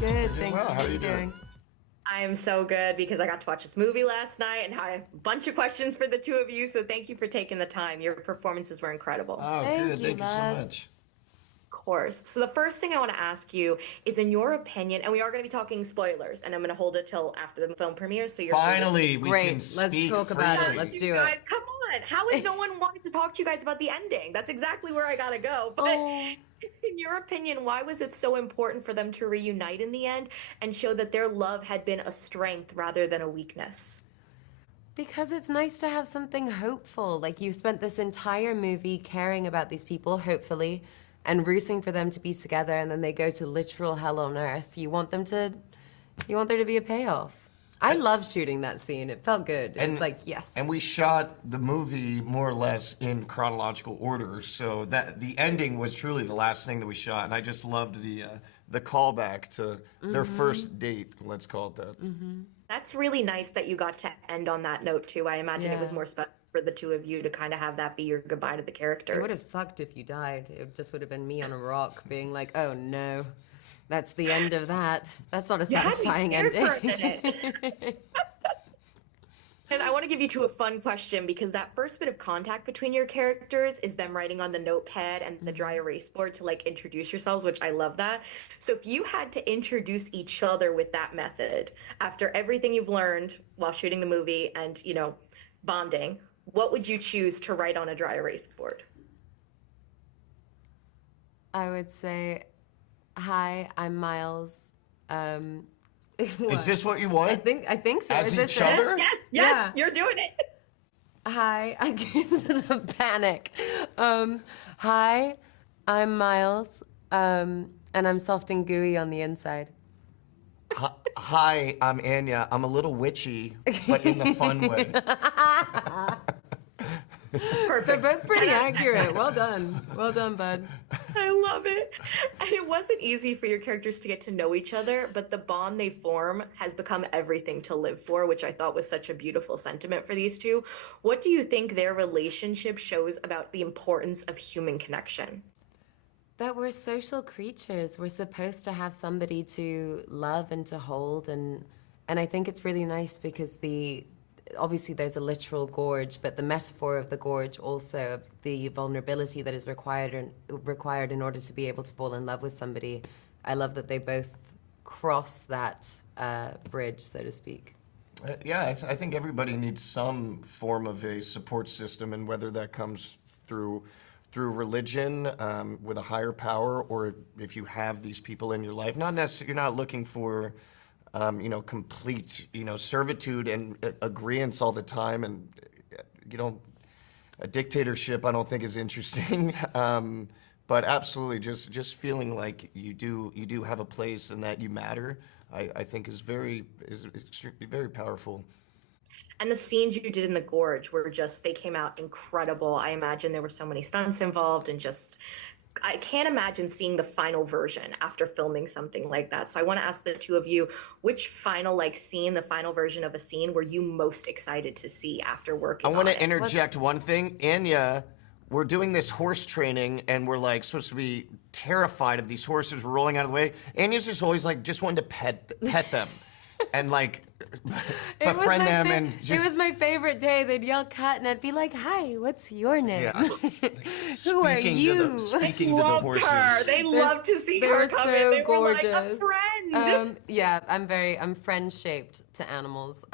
Good, thank well. you. How are you doing? I am so good because I got to watch this movie last night and I have a bunch of questions for the two of you. So thank you for taking the time. Your performances were incredible. Oh, Thank good. you, Thank you so love. much. Of course. So the first thing I want to ask you is, in your opinion, and we are going to be talking spoilers, and I'm going to hold it till after the film premieres. So you're Finally, we Great. can Let's speak talk about it. freely. Let's you do guys, it. come on. How is no one wanting to talk to you guys about the ending? That's exactly where I gotta go. But Oh. in your opinion, why was it so important for them to reunite in the end and show that their love had been a strength rather than a weakness? Because it's nice to have something hopeful. Like, you spent this entire movie caring about these people, hopefully, and rooting for them to be together, and then they go to literal hell on earth. You want there to be a payoff. I love shooting that scene. It felt good. It's like, yes. And we shot the movie more or less in chronological order, so that the ending was truly the last thing that we shot. And I just loved the callback to their first date. Let's call it that. That's really nice that you got to end on that note too. I imagine it was Yeah. more special for the two of you to kind of have that be your goodbye to the characters. It would have sucked if you died. It just would have been me on a rock being like, oh no, that's the end of that. That's not a You had me satisfying scared ending. for a minute. And I want to give you two a fun question, because that first bit of contact between your characters is them writing on the notepad and the dry erase board to like introduce yourselves, which I love that. So if you had to introduce each other with that method after everything you've learned while shooting the movie and, you know, bonding, what would you choose to write on a dry erase board? I would say, hi, I'm Miles. Is this what you want? I think so. As Is this each it? other? Yes, Yeah. you're doing it. Hi, I get the panic. Hi, I'm Miles, and I'm soft and gooey on the inside. Hi, I'm Anya. I'm a little witchy, but in the fun way. Perfect. They're both pretty accurate. Well done. Well done, bud. I love it. And it wasn't easy for your characters to get to know each other, but the bond they form has become everything to live for, which I thought was such a beautiful sentiment for these two. What do you think their relationship shows about the importance of human connection? That we're social creatures. We're supposed to have somebody to love and to hold, and I think it's really nice because obviously there's a literal gorge, but the metaphor of the gorge also, of the vulnerability that is required in order to be able to fall in love with somebody. I love that they both cross that bridge, so to speak. Yeah, I think everybody needs some form of a support system, and whether that comes through religion, with a higher power, or if you have these people in your life. Not necessarily, you're not looking for complete, servitude and agreeance all the time, and a dictatorship I don't think is interesting. But absolutely, just feeling like you do have a place and that you matter, I think is extremely very powerful. And the scenes you did in the gorge were they came out incredible. I imagine there were so many stunts involved, and I can't imagine seeing the final version after filming something like that. So I want to ask the two of you, which final scene, the final version of a scene, were you most excited to see after working on it? I want to interject one thing. Anya, we're doing this horse training, and we're supposed to be terrified of these horses rolling out of the way. Anya's just always just wanting to pet them. And befriend them, and just... It was my favorite day. They'd yell cut, and I'd be like, hi, what's your name? Yeah. Who are you? Speaking to the horses. Her. They loved to see her come in. So They gorgeous. were like a friend. Yeah, I'm friend-shaped to animals.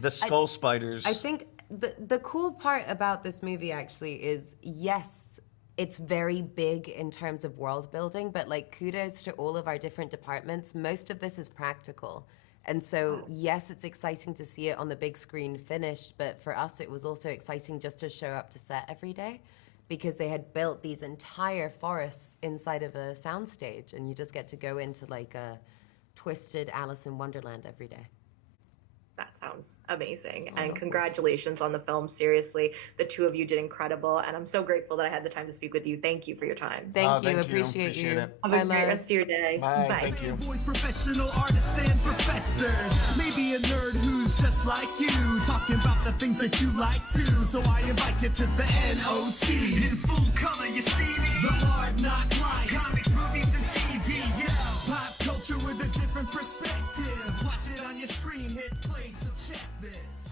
The skull spiders. I think the cool part about this movie actually is, yes, it's very big in terms of world building, but kudos to all of our different departments. Most of this is practical. And so, yes, it's exciting to see it on the big screen finished, but for us, it was also exciting just to show up to set every day, because they had built these entire forests inside of a soundstage, and you just get to go into a twisted Alice in Wonderland every day. That sounds amazing. And congratulations on the film. Seriously, the two of you did incredible. And I'm so grateful that I had the time to speak with you. Thank you for your time. Thank you. Thank you. Appreciate you. It. Have a great rest of your day. Bye. Thank you. Boys, professional artists and professors. Maybe a nerd who's just like you, talking about the things that you like too. So I invite you to the NOC. In full color, you see me. The hard knock life. Comics, movies, and TV. Yeah. Pop culture with a on your screen, hit play, so check this.